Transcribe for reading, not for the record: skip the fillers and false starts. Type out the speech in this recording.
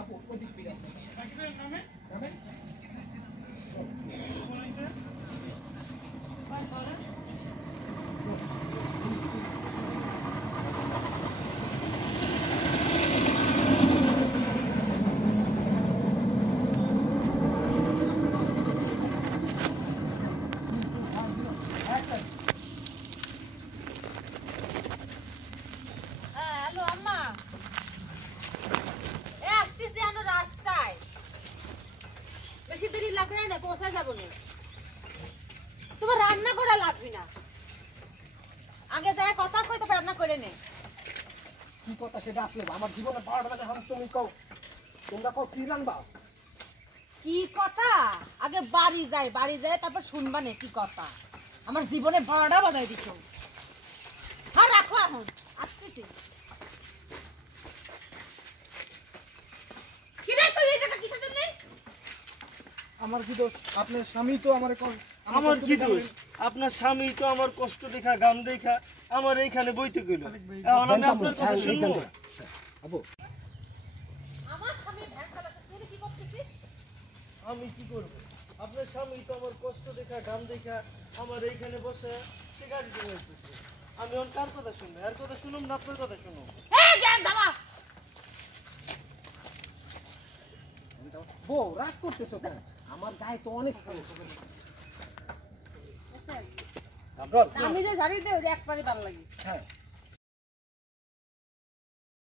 আপু ওদিক ফিরে নামে তোমার রান্না করা লাগবে না, আগে যায় কথা কই তো রান্না করে নে। কি কথা সেটা আসলে আমার জীবনে 12টা বাজে হাম তুমি কও, তোমরা কও কি রান্না? কি কথা আগে বাড়ি যায় তারপর শুনবা না কি কথা। আমার জীবনে 12টা বাজাই দিছো। হ্যাঁ রাখো, এখন আসতেছি। কি রে তুই এই জায়গা কিসের জন্য? আমার কি দোষ? আপনার স্বামী তো আমারে আমার কি দোষ? আপনার স্বামী তো আমার কষ্ট দেখা গান দেখা আমার এইখানে বইতে কইলো। এখন আমি আপনার কথা শুনবো? আবু আমার স্বামী ভ্যান চালাচ্ছে, তুই কি করতেছিস? আমি কি করব? আপনার স্বামী তো আমার কষ্ট দেখা গান দেখা আমার এইখানে বসে সে গাড়ি চালাইতেছে। আমি এখন কার কথা শুনবো? এর কথা শুনুম না আপনার কথা শুনুম? এই জ্ঞান ধামা বউ রাগ করতেছো কেন? আমার গায়ে তো অনেক আমি যে ঝাড়ি দেই ওরে একবারে ভালো লাগে। হ্যাঁ